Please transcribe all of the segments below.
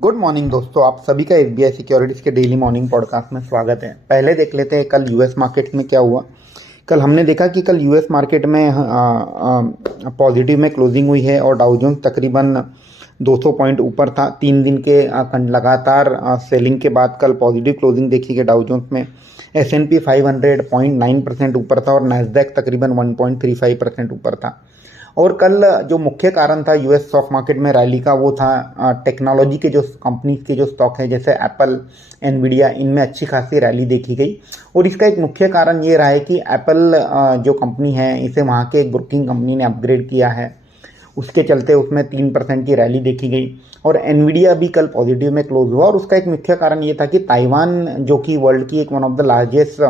Good morning दोस्तों, आप सभी का एसबीआई सिक्योरिटीज़ के डेली मॉर्निंग पॉडकास्ट में स्वागत है। पहले देख लेते हैं कल यूएस मार्केट में क्या हुआ। कल हमने देखा कि कल यूएस मार्केट में पॉजिटिव में क्लोजिंग हुई है और डाउ जोन्स तकरीबन 200 पॉइंट ऊपर था। 3 दिन के लगातार सेलिंग के बाद कल पॉजिटिव क्लोजिंग देखी गई डाउ जोन्स में। S&P 500 0.9% ऊपर था और नैस्डैक तकरीबन 1.35% ऊपर था। और कल जो मुख्य कारण था यूएस स्टॉक मार्केट में रैली का, वो था टेक्नोलॉजी के जो कंपनीज के जो स्टॉक है जैसे एप्पल, एनवीडिया, इनमें अच्छी खासी रैली देखी गई। और इसका एक मुख्य कारण ये रहा है कि एप्पल जो कंपनी है, इसे वहाँ के एक ब्रोकिंग कंपनी ने अपग्रेड किया है, उसके चलते उसमें 3% की रैली देखी गई। और एनवीडिया भी कल पॉजिटिव में क्लोज हुआ। और उसका एक मुख्य कारण ये था कि ताइवान, जो कि वर्ल्ड की एक one of the largest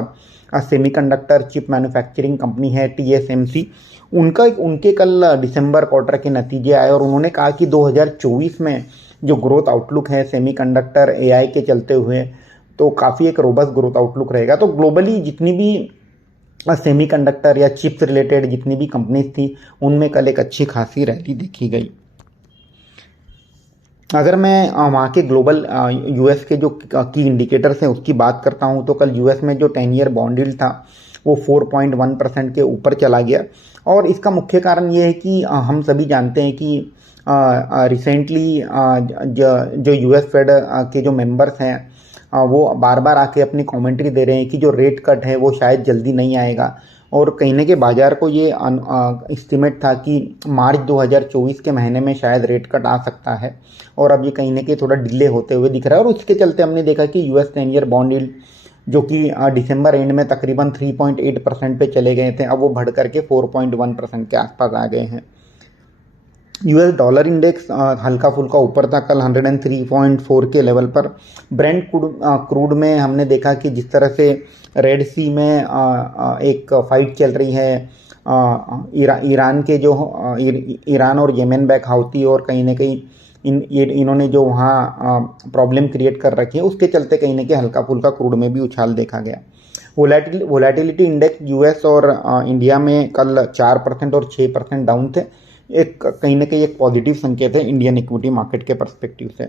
semiconductor chip manufacturing company है, TSMC, उनके कल दिसंबर क्वार्टर के नतीजे आए और उन्होंने कहा कि 2024 में जो ग्रोथ आउटलुक है सेमीकंडक्टर AI के चलते हुए, तो काफ़ी एक रोबस्ट ग्रोथ आउटलुक रहेगा। तो ग्लोबली जितनी भी सेमीकंडक्टर या चिप्स रिलेटेड जितनी भी कंपनीज थी, उनमें कल एक अच्छी खासी रैली देखी गई। अगर मैं वहाँ के ग्लोबल यूएस के जो की इंडिकेटर्स हैं उसकी बात करता हूँ, तो कल यूएस में जो 10 ईयर बॉन्ड यील्ड था वो 4.1% के ऊपर चला गया। और इसका मुख्य कारण ये है कि हम सभी जानते हैं कि रिसेंटली जो यूएस फेड के जो मेंबर्स हैं, वो बार बार आके अपनी कमेंट्री दे रहे हैं कि जो रेट कट है वो शायद जल्दी नहीं आएगा। और कहने के बाजार को ये एस्टिमेट था कि मार्च 2024 के महीने में शायद रेट कट आ सकता है, और अब ये कहीं ना कहीं थोड़ा डिले होते हुए दिख रहा है। और उसके चलते हमने देखा कि यूएस 10 ईयर बॉन्ड यील्ड, जो कि दिसंबर एंड में तकरीबन 3.8% पे चले गए थे, अब वो बढ़ करके 4.1% के आसपास आ गए हैं। यूएस डॉलर इंडेक्स हल्का फुल्का ऊपर था कल 103.4 के लेवल पर। ब्रेंट क्रूड में हमने देखा कि जिस तरह से रेड सी में एक फाइट चल रही है, ईरान के जो ईरान और येमेन बैक हाउती, और कहीं ना कहीं इन्होंने जो वहाँ प्रॉब्लम क्रिएट कर रखी है, उसके चलते कहीं ना कहीं हल्का फुल्का क्रूड में भी उछाल देखा गया। वोलेटिलिटी इंडेक्स यूएस और इंडिया में कल 4% और 6% डाउन थे। एक कहीं ना कहीं एक पॉजिटिव संकेत है इंडियन इक्विटी मार्केट के पर्सपेक्टिव से।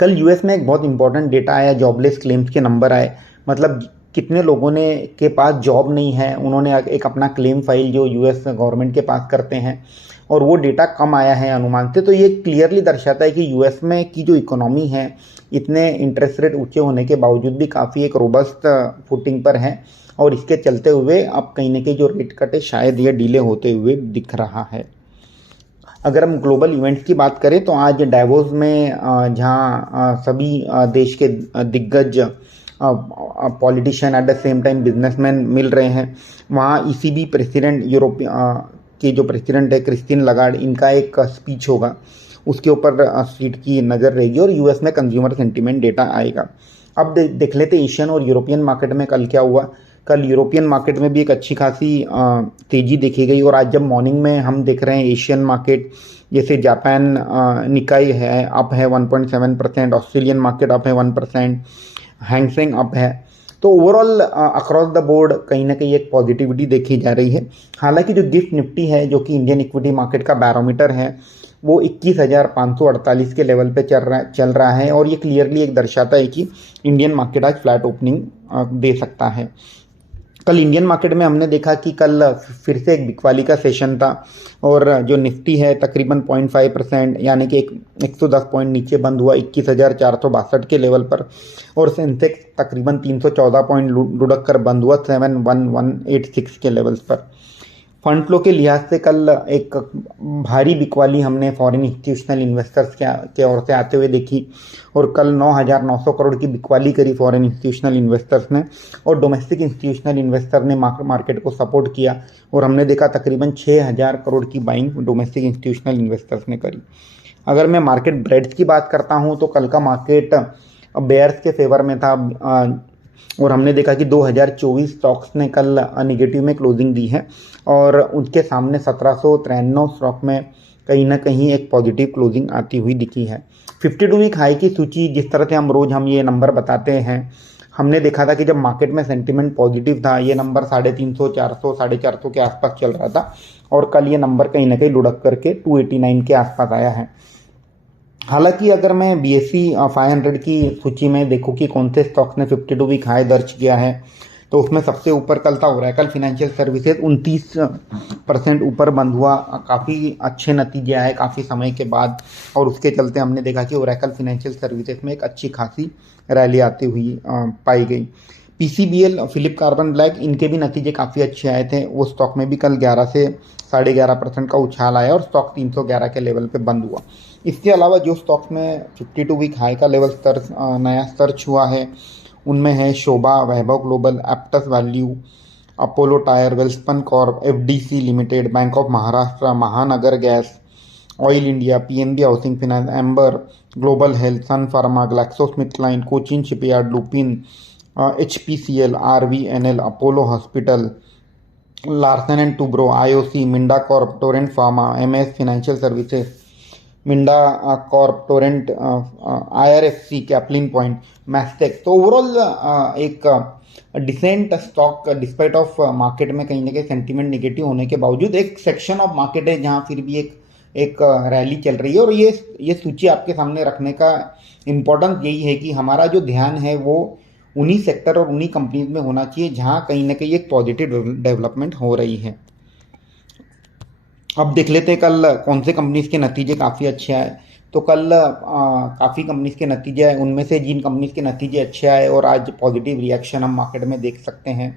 कल यूएस में एक बहुत इंपॉर्टेंट डेटा आया, जॉबलेस क्लेम्स के नंबर आए। मतलब कितने लोगों ने के पास जॉब नहीं है, उन्होंने एक अपना क्लेम फाइल जो यूएस गवर्नमेंट के पास करते हैं, और वो डेटा कम आया है अनुमान से। तो ये क्लियरली दर्शाता है कि यूएस में की जो इकोनॉमी है, इतने इंटरेस्ट रेट ऊंचे होने के बावजूद भी काफ़ी एक रोबस्ट फुटिंग पर है। और इसके चलते हुए अब कहीं ना कहीं जो रेट कट है शायद ये डिले होते हुए दिख रहा है। अगर हम ग्लोबल इवेंट्स की बात करें, तो आज डावोस में जहां सभी देश के दिग्गज politician at the same time businessman मिल रहे हैं, वहाँ ECB प्रेसिडेंट, यूरोप के जो प्रेसिडेंट है क्रिस्टीन लगार्ड, इनका एक स्पीच होगा, उसके ऊपर सीट की नज़र रहेगी। और यूएस में कंज्यूमर सेंटीमेंट डेटा आएगा। अब देख लेते एशियन और यूरोपियन मार्केट में कल क्या हुआ। कल यूरोपियन मार्केट में भी एक अच्छी खासी तेज़ी देखी गई। और आज जब मॉर्निंग में हम देख रहे हैं एशियन मार्केट, जैसे जापान निकाई है अप है 1.7%, ऑस्ट्रेलियन मार्केट अप है 1%, हैंगसेंग अप है। तो ओवरऑल अक्रॉस द बोर्ड कहीं ना कहीं एक पॉजिटिविटी देखी जा रही है। हालांकि जो गिफ्ट निफ्टी है, जो कि इंडियन इक्विटी मार्केट का बैरोमीटर है, वो 21,548 के लेवल पे चल रहा है। और ये क्लियरली एक दर्शाता है कि इंडियन मार्केट आज फ्लैट ओपनिंग दे सकता है। कल इंडियन मार्केट में हमने देखा कि कल फिर से एक बिकवाली का सेशन था, और जो निफ्टी है तकरीबन 0.5% यानी कि 110 पॉइंट नीचे बंद हुआ 21,462 के लेवल पर। और सेंसेक्स तकरीबन 314 पॉइंट लुढ़क कर बंद हुआ 71186 के लेवल्स पर। फंड फ्लो के लिहाज से कल एक भारी बिकवाली हमने फॉरेन इंस्टीट्यूशनल इन्वेस्टर्स के ओर से आते हुए देखी। और कल 9,900 करोड़ की बिकवाली करी फॉरेन इंस्टीट्यूशनल इन्वेस्टर्स ने, और डोमेस्टिक इंस्टीट्यूशनल इन्वेस्टर ने मार्केट को सपोर्ट किया। और हमने देखा तकरीबन 6,000 करोड़ की बाइंग डोमेस्टिक इंस्टीट्यूशनल इन्वेस्टर्स ने करी। अगर मैं मार्केट ब्रेड्स की बात करता हूँ, तो कल का मार्केट बेयर्स के फेवर में था। और हमने देखा कि 2024 स्टॉक्स ने कल निगेटिव में क्लोजिंग दी है, और उनके सामने 1793 स्टॉक में कहीं ना कहीं एक पॉजिटिव क्लोजिंग आती हुई दिखी है। 52 वीक हाई की सूची, जिस तरह से हम ये नंबर बताते हैं, हमने देखा था कि जब मार्केट में सेंटीमेंट पॉजिटिव था, ये नंबर 350, 400, 450 के आसपास चल रहा था, और कल ये नंबर कहीं ना कहीं लुढ़क करके 289 के आसपास आया है। हालांकि अगर मैं BSE 500 की सूची में देखूं कि कौन से स्टॉक्स ने 52 वीक हाई दर्ज किया है, तो उसमें सबसे ऊपर कल था ओरेकल फाइनेंशियल सर्विसेज, 29% ऊपर बंद हुआ। काफ़ी अच्छे नतीजे आए काफ़ी समय के बाद, और उसके चलते हमने देखा कि ओरेकल फाइनेंशियल सर्विसेज में एक अच्छी खासी रैली आती हुई पाई गई। PCBL, फिलिप कार्बन ब्लैक, इनके भी नतीजे काफ़ी अच्छे आए थे। वो स्टॉक में भी कल 11 से 11.5% का उछाल आया और स्टॉक 311 के लेवल पे बंद हुआ। इसके अलावा जो स्टॉक्स में 52 वीक हाई का लेवल स्तर नया स्तर छुआ है, उनमें है Sobha, Vaibhav Global, Aptus Value, Apollo Tyre, Welspun Corp, FDC Limited, Bank of Maharashtra, Mahanagar Gas, Oil India, PNB Housing Finance, Amber, Global Health, Sun Pharma, GlaxoSmithKline, Cochin Shipyard, Lupin, HPCL, RVNL, Apollo Hospital, Larsen and Toubro, IOC, Minda Corp, Torrent Pharma, MS Financial Services, Minda Corp, Torrent, IRFC, Caplin Point, Mastek. तो overall एक decent stock despite of market में कहीं ना कहीं sentiment negative होने के बावजूद एक सेक्शन ऑफ मार्केट है जहां फिर भी एक रैली चल रही है। और ये सूची आपके सामने रखने का इम्पोर्टेंस यही है कि हमारा जो ध्यान है वो उन्हीं सेक्टर और उन्हीं कंपनीज में होना चाहिए जहां कहीं ना कहीं एक पॉजिटिव डेवलपमेंट हो रही है। अब देख लेते हैं कल कौन से कंपनीज के नतीजे काफ़ी अच्छे आए। तो कल काफ़ी कंपनीज के नतीजे आए, उनमें से जिन कंपनीज के नतीजे अच्छे आए और आज पॉजिटिव रिएक्शन हम मार्केट में देख सकते हैं,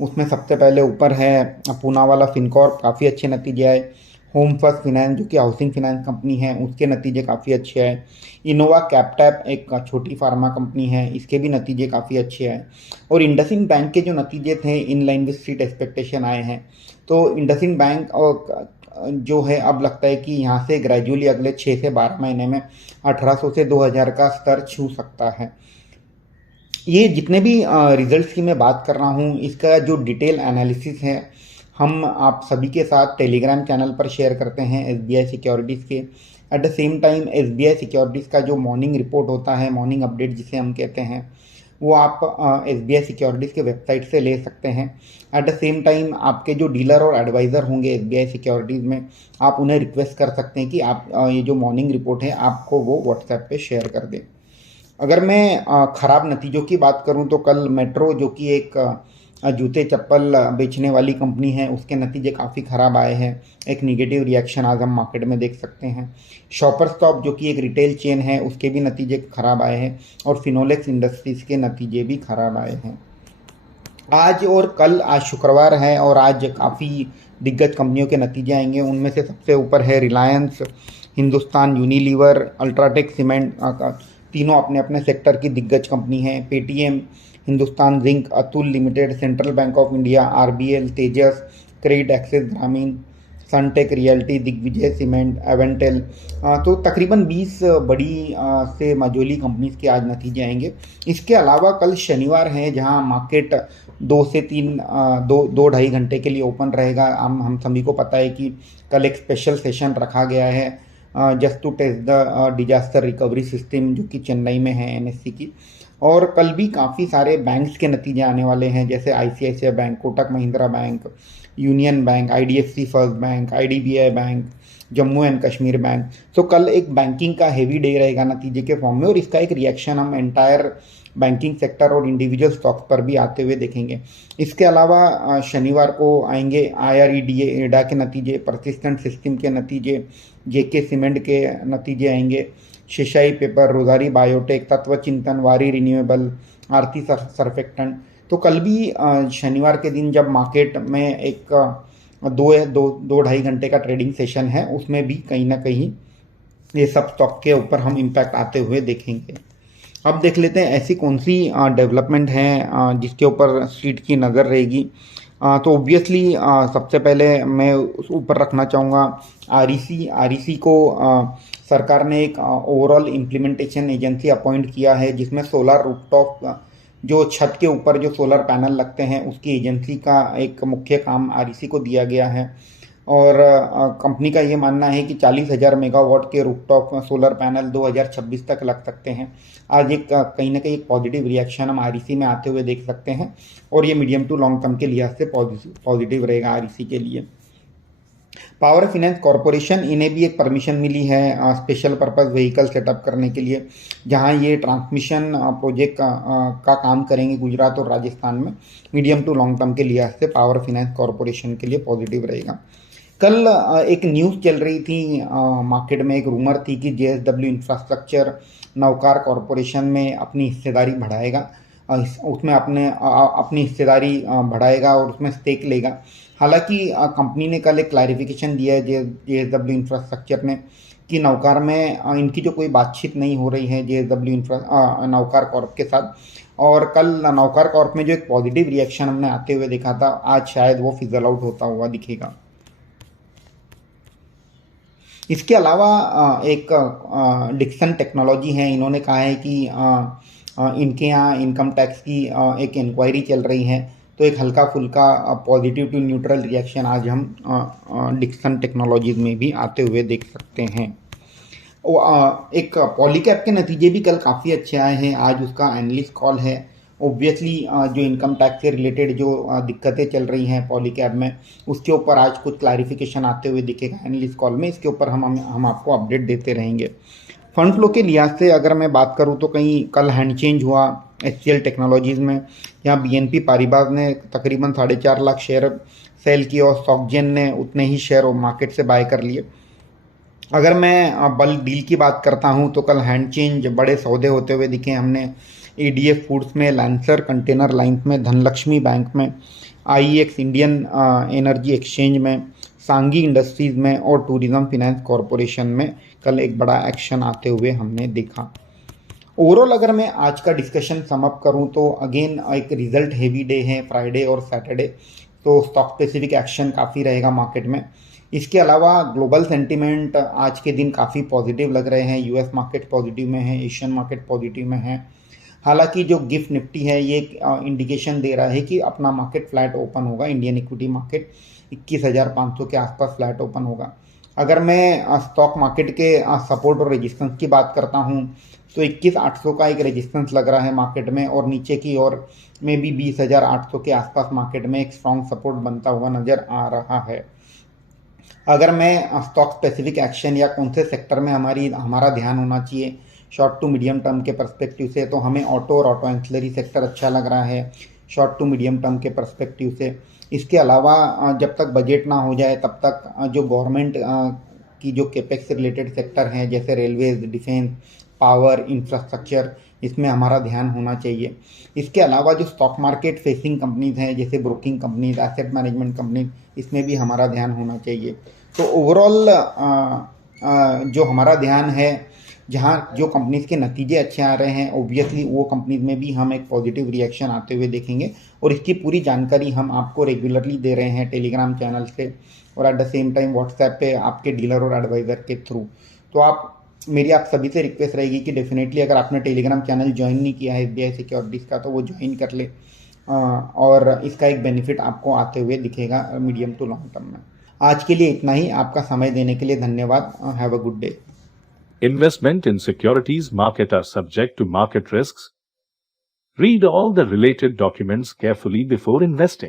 उसमें सबसे पहले ऊपर है पूना वाला फिनकॉर्प, काफ़ी अच्छे नतीजे आए। होम फर्स्ट फाइनेंस जो कि हाउसिंग फाइनेंस कंपनी है, उसके नतीजे काफ़ी अच्छे आए। इनोवा कैपटैप एक छोटी फार्मा कंपनी है, इसके भी नतीजे काफ़ी अच्छे आए। और इंडसइंड बैंक के जो नतीजे थे in line with street expectation आए हैं। तो इंडसइंड बैंक और जो है अब लगता है कि यहाँ से ग्रेजुअली अगले 6 से 12 महीने में 1800 से 2000 का स्तर छू सकता है। ये जितने भी रिजल्ट्स की मैं बात कर रहा हूँ, इसका जो डिटेल एनालिसिस है हम आप सभी के साथ टेलीग्राम चैनल पर शेयर करते हैं SBI सिक्योरिटीज़ के। Eight the same time SBI securities का जो मॉर्निंग रिपोर्ट होता है, मॉर्निंग अपडेट जिसे हम कहते हैं, वो आप SBI सिक्योरिटीज़ के वेबसाइट से ले सकते हैं। एट द सेम टाइम आपके जो डीलर और एडवाइज़र होंगे SBI सिक्योरिटीज़ में, आप उन्हें रिक्वेस्ट कर सकते हैं कि आप ये जो मॉर्निंग रिपोर्ट है आपको वो व्हाट्सएप पे शेयर कर दें। अगर मैं ख़राब नतीजों की बात करूं तो कल मेट्रो जो कि एक जूते चप्पल बेचने वाली कंपनी है, उसके नतीजे काफ़ी ख़राब आए हैं। एक निगेटिव रिएक्शन आज हम मार्केट में देख सकते हैं। शॉपर स्टॉप जो कि एक रिटेल चेन है, उसके भी नतीजे ख़राब आए हैं। और फिनोलेक्स इंडस्ट्रीज़ के नतीजे भी ख़राब आए हैं। आज और कल, आज शुक्रवार है और आज काफ़ी दिग्गज कंपनियों के नतीजे आएंगे। उनमें से सबसे ऊपर है Reliance, Hindustan Unilever, UltraTech cement, तीनों अपने अपने सेक्टर की दिग्गज कंपनी हैं। Paytm, Hindustan zinc, Atul limited, central bank of India, RBL, Tejas, credit axis ग्रामीण, सनटेक रियल्टी, दिग्विजय सीमेंट, एवेंटेल। तो तकरीबन 20 बड़ी से मझोली कंपनीज के आज नतीजे आएंगे। इसके अलावा कल शनिवार है जहां मार्केट 2 से 3 दो ढाई घंटे के लिए ओपन रहेगा। हम सभी को पता है कि कल एक स्पेशल सेशन रखा गया है just to test the disaster recovery system, जो कि चेन्नई में है NSE की। और कल भी काफ़ी सारे बैंक्स के नतीजे आने वाले हैं, जैसे ICICI bank, Kotak Mahindra bank, union bank, IDFC first bank, IDBI bank, Jammu and Kashmir bank. तो कल एक बैंकिंग का हेवी डे रहेगा नतीजे के फॉर्म में, और इसका एक रिएक्शन हम एंटायर बैंकिंग सेक्टर और इंडिविजुअल स्टॉक्स पर भी आते हुए देखेंगे। इसके अलावा शनिवार को आएंगे IREDA एडा के नतीजे, परसिस्टेंट सिस्टम के नतीजे, JK सीमेंट के नतीजे आएंगे, शेशाई पेपर, रोजारी बायोटेक, तत्व चिंतन, वारी रिन्यूएबल, आरती सर्फेक्टेंट। तो कल भी शनिवार के दिन जब मार्केट में एक दो ढाई घंटे का ट्रेडिंग सेशन है, उसमें भी कहीं ना कहीं ये सब स्टॉक के ऊपर हम इम्पैक्ट आते हुए देखेंगे। अब देख लेते हैं ऐसी कौन सी डेवलपमेंट है जिसके ऊपर स्ट्रीट की नज़र रहेगी। तो ऑब्वियसली सबसे पहले मैं उस ऊपर रखना चाहूँगा REC को सरकार ने एक ओवरऑल इम्प्लीमेंटेशन एजेंसी अपॉइंट किया है, जिसमें सोलर रूफटॉप जो छत के ऊपर जो सोलर पैनल लगते हैं उसकी एजेंसी का एक मुख्य काम REC को दिया गया है। और कंपनी का ये मानना है कि 40,000 मेगावाट के रूफटॉप सोलर पैनल 2026 तक लग सकते हैं। आज एक कहीं ना कहीं एक पॉजिटिव रिएक्शन हम REC में आते हुए देख सकते हैं, और ये मीडियम टू लॉन्ग टर्म के लिहाज से पॉजिटिव रहेगा REC के लिए। पावर फाइनेंस कॉरपोरेशन, इन्हें भी एक परमिशन मिली है स्पेशल पर्पस व्हीकल सेटअप करने के लिए, जहां ये ट्रांसमिशन प्रोजेक्ट का काम करेंगे गुजरात और राजस्थान में। मीडियम टू लॉन्ग टर्म के लिहाज से पावर फाइनेंस कॉरपोरेशन के लिए पॉजिटिव रहेगा। कल एक न्यूज़ चल रही थी मार्केट में, एक रूमर थी कि जेएसडब्ल्यू इंफ्रास्ट्रक्चर नवकार कॉरपोरेशन में अपनी हिस्सेदारी बढ़ाएगा, उसमें अपनी हिस्सेदारी बढ़ाएगा और उसमें स्टेक लेगा। हालांकि कंपनी ने कल एक क्लैरिफिकेशन दिया है जेएसडब्ल्यू इंफ्रास्ट्रक्चर ने कि नवकार में इनकी जो कोई बातचीत नहीं हो रही है जेएसडब्ल्यू नवकार कॉर्प के साथ। और कल नवकार कॉर्प में जो एक पॉजिटिव रिएक्शन हमने आते हुए देखा था, आज शायद वो फिजल आउट होता हुआ दिखेगा। इसके अलावा एक डिक्सन टेक्नोलॉजी है, इन्होंने कहा है कि इनके यहाँ इनकम टैक्स की एक इंक्वायरी चल रही है, तो एक हल्का फुल्का पॉजिटिव टू न्यूट्रल रिएक्शन आज हम डिक्सन टेक्नोलॉजीज में भी आते हुए देख सकते हैं। एक पॉलीकैब के नतीजे भी कल काफ़ी अच्छे आए हैं, आज उसका एनालिस्ट कॉल है। ऑब्वियसली जो इनकम टैक्स से रिलेटेड जो दिक्कतें चल रही हैं पॉलीकैब में, उसके ऊपर आज कुछ क्लैरिफिकेशन आते हुए दिखेगा एनालिस्ट कॉल में। इसके ऊपर हम आपको अपडेट देते रहेंगे। फंड फ्लो के लिहाज से अगर मैं बात करूं तो कहीं कल हैंड चेंज हुआ HCL टेक्नोलॉजीज़ में, यहाँ BNP पारिबास ने तकरीबन 4.5 लाख शेयर सेल किए और सॉकजेन ने उतने ही शेयर मार्केट से बाय कर लिए। अगर मैं बल्क डील की बात करता हूं तो कल हैंड चेंज बड़े सौदे होते हुए दिखे हमने। ADF फूड्स में, लैंसर कंटेनर लाइन्स में, धनलक्ष्मी बैंक में, IEX इंडियन एनर्जी एक्सचेंज में, सांगी इंडस्ट्रीज़ में और टूरिज्म फाइनेंस कॉरपोरेशन में कल एक बड़ा एक्शन आते हुए हमने देखा। ओवरऑल अगर मैं आज का डिस्कशन समअप करूं तो अगेन एक रिजल्ट हेवी डे है फ्राइडे और सैटरडे, तो स्टॉक स्पेसिफिक एक्शन काफ़ी रहेगा मार्केट में। इसके अलावा ग्लोबल सेंटीमेंट आज के दिन काफ़ी पॉजिटिव लग रहे हैं। US मार्केट पॉजिटिव में है, एशियन मार्केट पॉजिटिव में है। हालांकि जो गिफ्ट निफ्टी है ये इंडिकेशन दे रहा है कि अपना मार्केट फ्लैट ओपन होगा। इंडियन इक्विटी मार्केट 21,500 के आसपास फ्लैट ओपन होगा। अगर मैं स्टॉक मार्केट के सपोर्ट और रेजिस्टेंस की बात करता हूं तो 21,800 का एक रेजिस्टेंस लग रहा है मार्केट में, और नीचे की ओर में भी 20,800 के आसपास मार्केट में एक स्ट्रॉन्ग सपोर्ट बनता हुआ नजर आ रहा है। अगर मैं स्टॉक स्पेसिफिक एक्शन या कौन से सेक्टर में हमारा ध्यान होना चाहिए शॉर्ट टू मीडियम टर्म के पर्सपेक्टिव से, तो हमें ऑटो और ऑटो एंसिलरी सेक्टर अच्छा लग रहा है शॉर्ट टू मीडियम टर्म के पर्सपेक्टिव से। इसके अलावा जब तक बजट ना हो जाए तब तक जो गवर्नमेंट की जो कैपेक्स से रिलेटेड सेक्टर हैं जैसे रेलवेज, डिफेंस, पावर, इंफ्रास्ट्रक्चर, इसमें हमारा ध्यान होना चाहिए। इसके अलावा जो स्टॉक मार्केट फेसिंग कंपनीज हैं जैसे broking companies, asset management companies, इसमें भी हमारा ध्यान होना चाहिए। तो ओवरऑल जो हमारा ध्यान है, जहाँ जो कंपनीज के नतीजे अच्छे आ रहे हैं, ओब्वियसली वो कंपनीज में भी हम एक पॉजिटिव रिएक्शन आते हुए देखेंगे, और इसकी पूरी जानकारी हम आपको रेगुलरली दे रहे हैं टेलीग्राम चैनल से और eight the same time WhatsApp पे आपके डीलर और एडवाइज़र के थ्रू। तो मेरी आप सभी से रिक्वेस्ट रहेगी कि डेफिनेटली अगर आपने टेलीग्राम चैनल ज्वाइन नहीं किया है SBI सिक्योरिटीज़ का, तो वो ज्वाइन कर ले, और इसका एक बेनिफिट आपको आते हुए दिखेगा मीडियम टू लॉन्ग टर्म में। आज के लिए इतना ही। आपका समय देने के लिए धन्यवाद। Have a good day. Investment in securities market are subject to market risks. Read all the related documents carefully before investing.